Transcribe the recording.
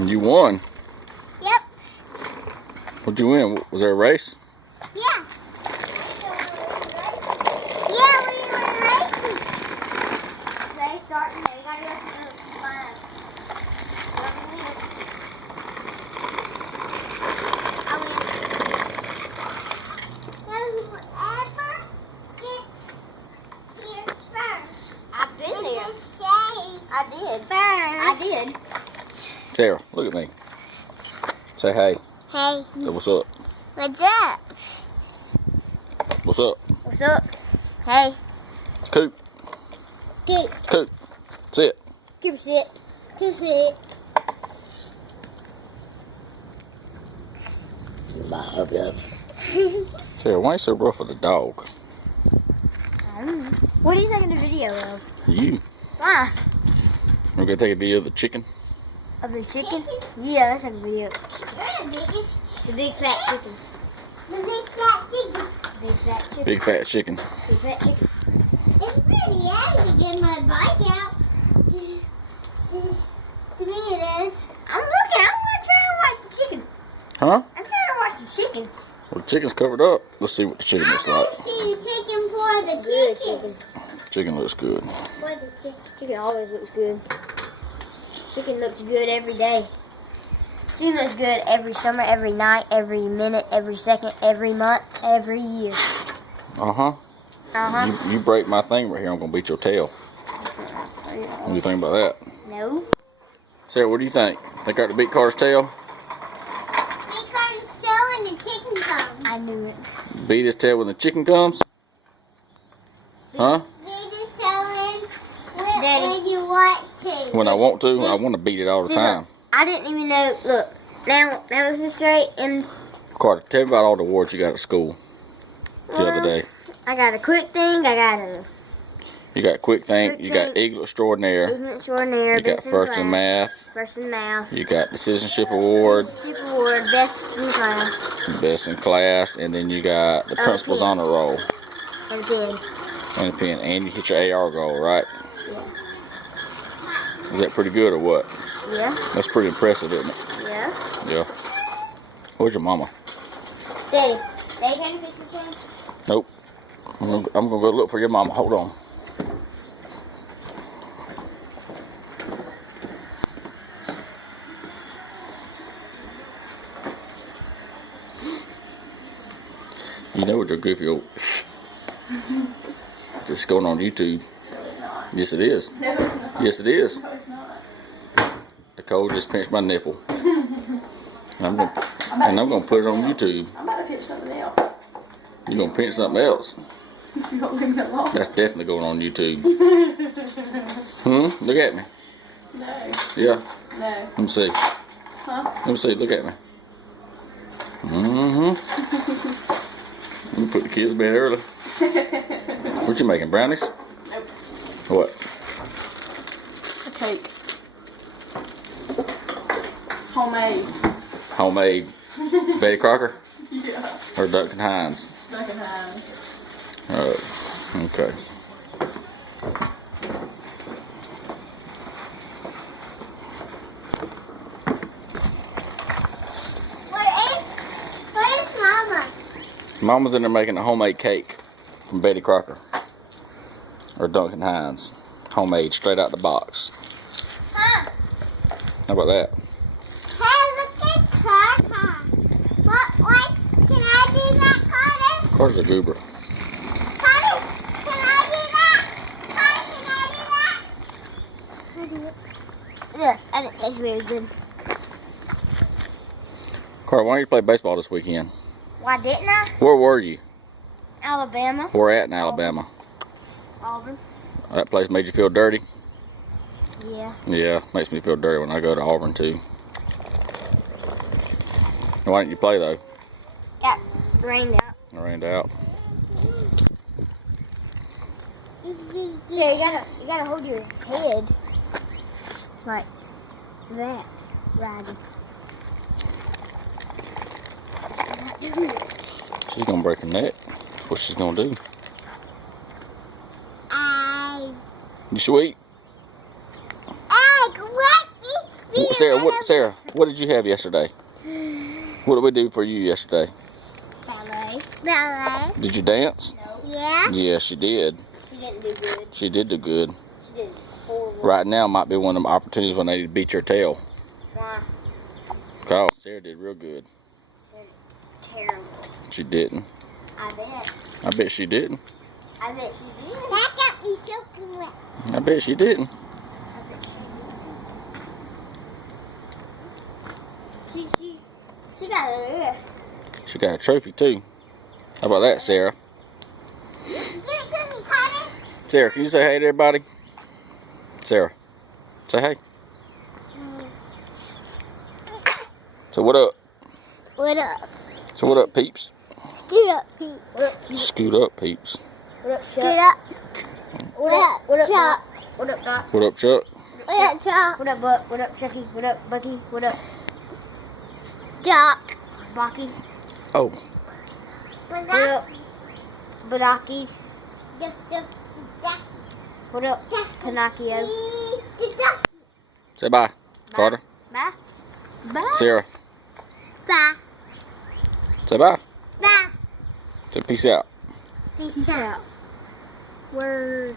You won. Yep. What'd you win? Was there a race? Yeah. Yeah, we were racing. Race starting. You gotta go to the line. I've been there. I did. I did. Sarah, look at me. Say hey. Hey. Say what's up. What's up? What's up? What's up? Hey. Coop. Coop. Coop. Sit. Coop sit. Coop sit. Sarah, why are you so rough with the dog? I don't know. What are you taking a video of? You. Why? We're gonna take a video of the chicken. Of the chicken? Yeah, that's a video. You're the biggest. The big fat chicken. The big fat chicken. Big fat chicken. Big fat chicken. Big fat chicken. It's pretty heavy to get my bike out. To me it is. I'm looking. I'm trying to watch the chicken. Huh? I'm trying to watch the chicken. Well, the chicken's covered up. Let's see what the chicken looks like. I see the chicken for the chicken. Chicken looks good. For the chicken. Chicken always looks good. Chicken looks good every day. Chicken looks good every summer, every night, every minute, every second, every month, every year. Uh-huh. Uh-huh. You break my thing right here, I'm gonna beat your tail. What do you think about that? No. Sarah, what do you think? Think I ought to beat Carter's tail? Beat Carter's tail when the chicken comes. I knew it. Beat his tail when the chicken comes? Huh? Beat his tail when you want to. When I want to? I want to beat it all the time. Look, I didn't even know. Look, now this is straight. And Carter, tell me about all the awards you got at school the other day. I got a quick thing. I got a... You got quick thing. You got Eagle Extraordinaire. Eagle Extraordinaire. You got First in Math. First in Math. You got the Citizenship Award. Citizenship Award. Best in class. Best in class. And then you got the Principal's Honor Roll. And a pin. And a pin. And you hit your AR goal, right? Yeah. Is that pretty good or what? Yeah. That's pretty impressive, isn't it? Yeah. Yeah. Where's your mama? Daddy, can you fix this thing? Nope. I'm gonna go look for your mama. Hold on. You know what your goofy old... It's going on YouTube. Yes, it is. No, it's not. Yes, it is. No, it's not. Nicole just pinched my nipple. And I'm gonna put it on YouTube. I'm about to pinch something else. You're gonna pinch something else. You don't leave me alone. That's definitely going on YouTube. Look at me. No. Yeah. No. Let me see. Huh? Let me see. Look at me. Let me put the kids to bed early. What you making? Brownies? Nope. What? A cake. Homemade. Homemade. Betty Crocker? Yeah. Or Duncan Hines? Duncan Hines. Okay. Where's Mama? Mama's in there making a homemade cake from Betty Crocker. Or Duncan Hines. Homemade, straight out the box. Huh? How about that? Hey, look at Carter. What? Can I do that, Carter? Carter's a goober. Carter, can I do that? Carter, can I do that? Yeah, I think that's very good. Carter, why don't you play baseball this weekend? Why didn't I? Where were you? Alabama. Where at in Alabama? Auburn. That place made you feel dirty? Yeah. Yeah, makes me feel dirty when I go to Auburn too. Why didn't you play though? Got rained out. I rained out. So you gotta hold your head like that, riding. She's gonna break her neck. That's what she's gonna do. You sweet? Sarah, what did you have yesterday? What did we do for you yesterday? Ballet. Did you dance? No. Yeah. Yes, she did. She didn't do good. She did do good. She did horrible. Right now might be one of them opportunities when they beat your tail. Why? Cause Sarah did real good. Terrible. She didn't. I bet. I bet she didn't. I bet she did. That got me soaking wet. I bet she didn't. She got it there. She got a trophy too. How about that, Sarah? Sarah, can you say hey to everybody? Sarah, say hey. So what up? What up? So what up, peeps? Scoot up, peeps. What up, peeps? Scoot up, peeps. What up, Chuck? Scoot up. What up, Chuck? What up, Doc? What up, Chuck? What up, Chuck? What up, Buck? What up, Chucky? What up, Bucky? What up, Doc? Bucky? Oh. What up, Budaki? What up, Pinocchio? Say bye, Carter. Bye. Bye. Sarah. Bye. Say bye. Bye. Say peace out. Peace out. Word.